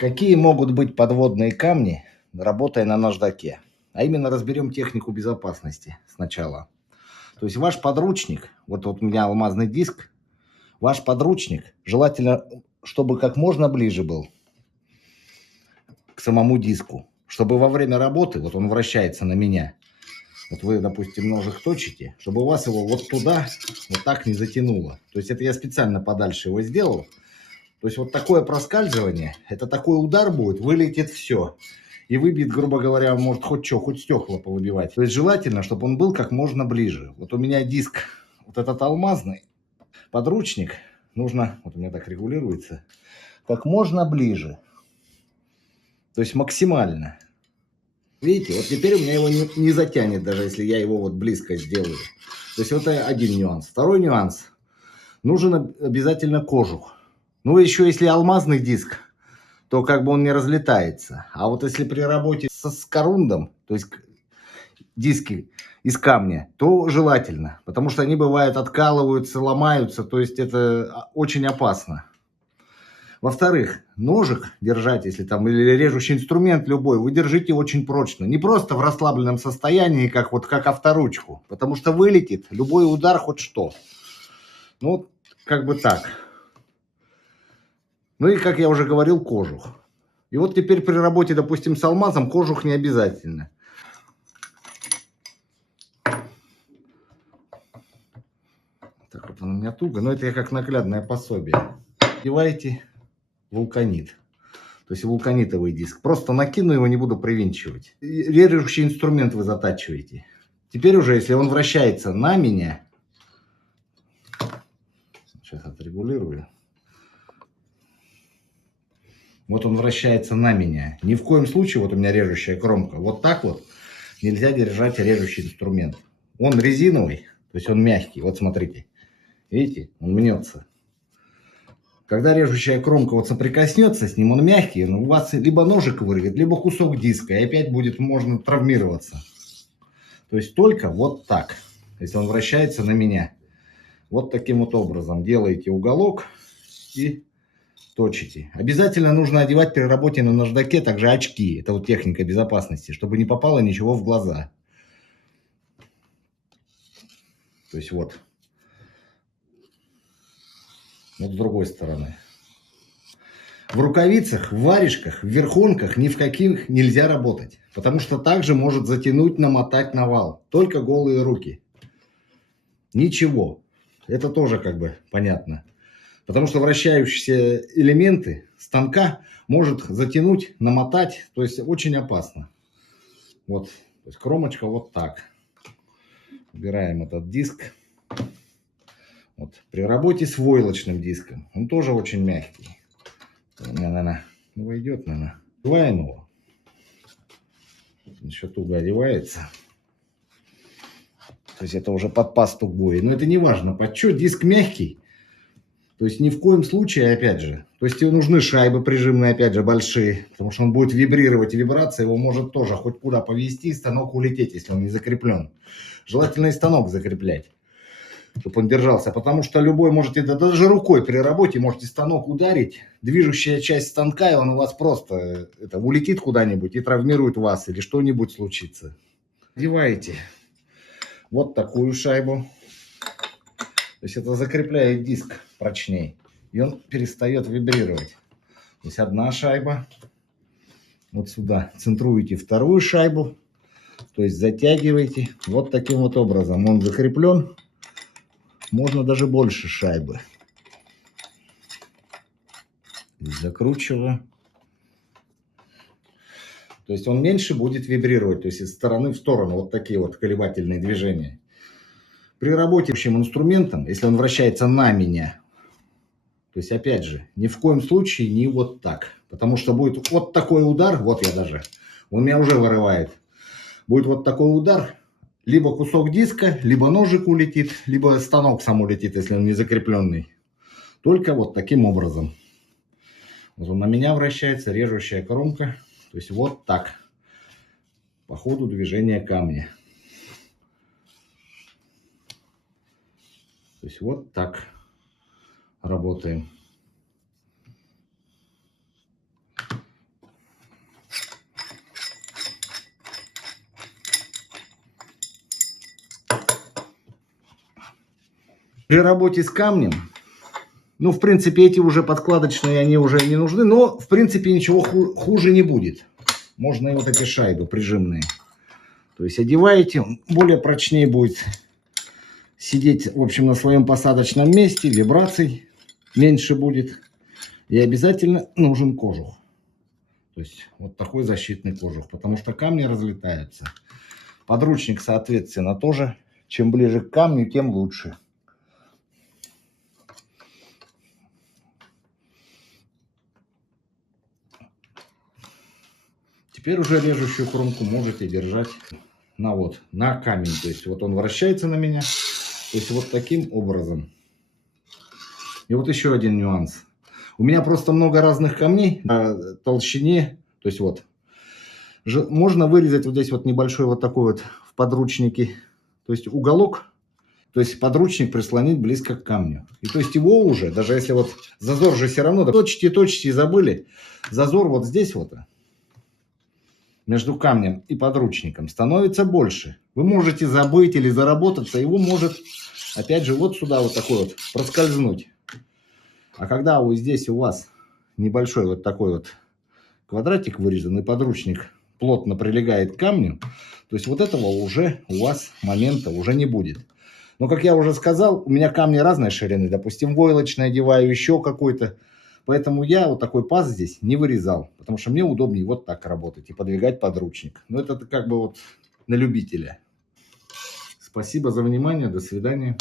Какие могут быть подводные камни, работая на наждаке? А именно разберем технику безопасности сначала. То есть ваш подручник, вот у меня алмазный диск, ваш подручник желательно, чтобы как можно ближе был к самому диску, чтобы во время работы, вот он вращается на меня, вот вы, допустим, ножик точите, чтобы у вас его вот туда, вот так не затянуло. То есть это я специально подальше его сделал. То есть вот такое проскальзывание, это такой удар будет, вылетит все. И выбьет, грубо говоря, может хоть что, хоть стекла повыбивать. То есть желательно, чтобы он был как можно ближе. Вот у меня диск, вот этот алмазный, подручник, нужно, вот у меня так регулируется, как можно ближе. То есть максимально. Видите, вот теперь у меня его не затянет, даже если я его вот близко сделаю. То есть вот один нюанс. Второй нюанс. Нужен обязательно кожух. Ну, еще если алмазный диск, то как бы он не разлетается. А вот если при работе с корундом, то есть диски из камня, то желательно. Потому что они бывают откалываются, ломаются. То есть это очень опасно. Во-вторых, ножик держать, если там, или режущий инструмент любой, вы держите очень прочно. Не просто в расслабленном состоянии, как вот как авторучку. Потому что вылетит любой удар хоть что. Ну, как бы так. Ну и, как я уже говорил, кожух. И вот теперь при работе, допустим, с алмазом кожух не обязательно. Так вот он у меня туго, но это я как наглядное пособие. Одеваете вулканит. То есть вулканитовый диск. Просто накину его, не буду привинчивать. Режущий инструмент вы затачиваете. Теперь уже, если он вращается на меня, сейчас отрегулирую. Вот он вращается на меня. Ни в коем случае, вот у меня режущая кромка, вот так вот нельзя держать режущий инструмент. Он резиновый, то есть он мягкий. Вот смотрите. Видите, он мнется. Когда режущая кромка вот соприкоснется с ним, он мягкий, но у вас либо ножик вырвет, либо кусок диска, и опять будет можно травмироваться. То есть только вот так, если он вращается на меня. Вот таким вот образом делаете уголок и точите. Обязательно нужно одевать при работе на наждаке также очки. Это вот техника безопасности, чтобы не попало ничего в глаза. То есть вот. Вот с другой стороны. В рукавицах, в варежках, в верхонках ни в каких нельзя работать. Потому что также может затянуть, намотать на вал. Только голые руки. Ничего. Это тоже как бы понятно. Потому что вращающиеся элементы станка может затянуть, намотать. То есть очень опасно. Вот. То есть кромочка вот так. Убираем этот диск. Вот. При работе с войлочным диском. Он тоже очень мягкий. У меня, наверное, войдет, наверное. Одеваем его. Еще туго одевается. То есть это уже под пасту боя. Но это не важно. Под что? Диск мягкий. То есть ни в коем случае, опять же. То есть тебе нужны шайбы прижимные, опять же, большие. Потому что он будет вибрировать. И вибрация его может тоже хоть куда повести. Станок улететь, если он не закреплен. Желательно и станок закреплять, чтобы он держался. Потому что любой можете, да даже рукой при работе можете станок ударить. Движущая часть станка, и он у вас просто улетит куда-нибудь и травмирует вас. Или что-нибудь случится. Одеваете вот такую шайбу. То есть это закрепляет диск прочней. И он перестает вибрировать. То есть одна шайба. Вот сюда центруете вторую шайбу. То есть затягиваете. Вот таким вот образом. Он закреплен. Можно даже больше шайбы. Закручиваю. То есть он меньше будет вибрировать. То есть из стороны в сторону. Вот такие вот колебательные движения. При работе с инструментом, если он вращается на меня, то есть, опять же, ни в коем случае не вот так. Потому что будет вот такой удар, вот я даже, он меня уже вырывает. Будет вот такой удар, либо кусок диска, либо ножик улетит, либо станок сам улетит, если он не закрепленный. Только вот таким образом. Вот он на меня вращается, режущая кромка. То есть вот так. По ходу движения камня. То есть вот так работаем. При работе с камнем, ну, в принципе, эти уже подкладочные, они уже не нужны, но, в принципе, ничего хуже не будет. Можно и вот эти шайбы прижимные. То есть одеваете, более прочнее будет сидеть, в общем, на своем посадочном месте, вибраций меньше будет. И обязательно нужен кожух. То есть вот такой защитный кожух, потому что камни разлетаются. Подручник, соответственно, тоже. Чем ближе к камню, тем лучше. Теперь уже режущую кромку можете держать на камень. То есть вот он вращается на меня. То есть вот таким образом. И вот еще один нюанс. У меня просто много разных камней по толщине. То есть вот. Можно вырезать вот здесь вот небольшой вот такой вот в подручнике. То есть уголок. То есть подручник прислонить близко к камню. И то есть его уже, даже если вот зазор же все равно, точите и забыли. Зазор вот здесь вот. Между камнем и подручником становится больше. Вы можете забыть или заработаться, его может, опять же, вот сюда вот такой вот проскользнуть. А когда вот здесь у вас небольшой вот такой вот квадратик вырезанный, подручник плотно прилегает к камню, то есть вот этого уже у вас момента уже не будет. Но, как я уже сказал, у меня камни разной ширины, допустим, войлочный одеваю, еще какой-то. Поэтому я вот такой паз здесь не вырезал, потому что мне удобнее вот так работать и подвигать подручник. Но это как бы вот на любителя. Спасибо за внимание, до свидания.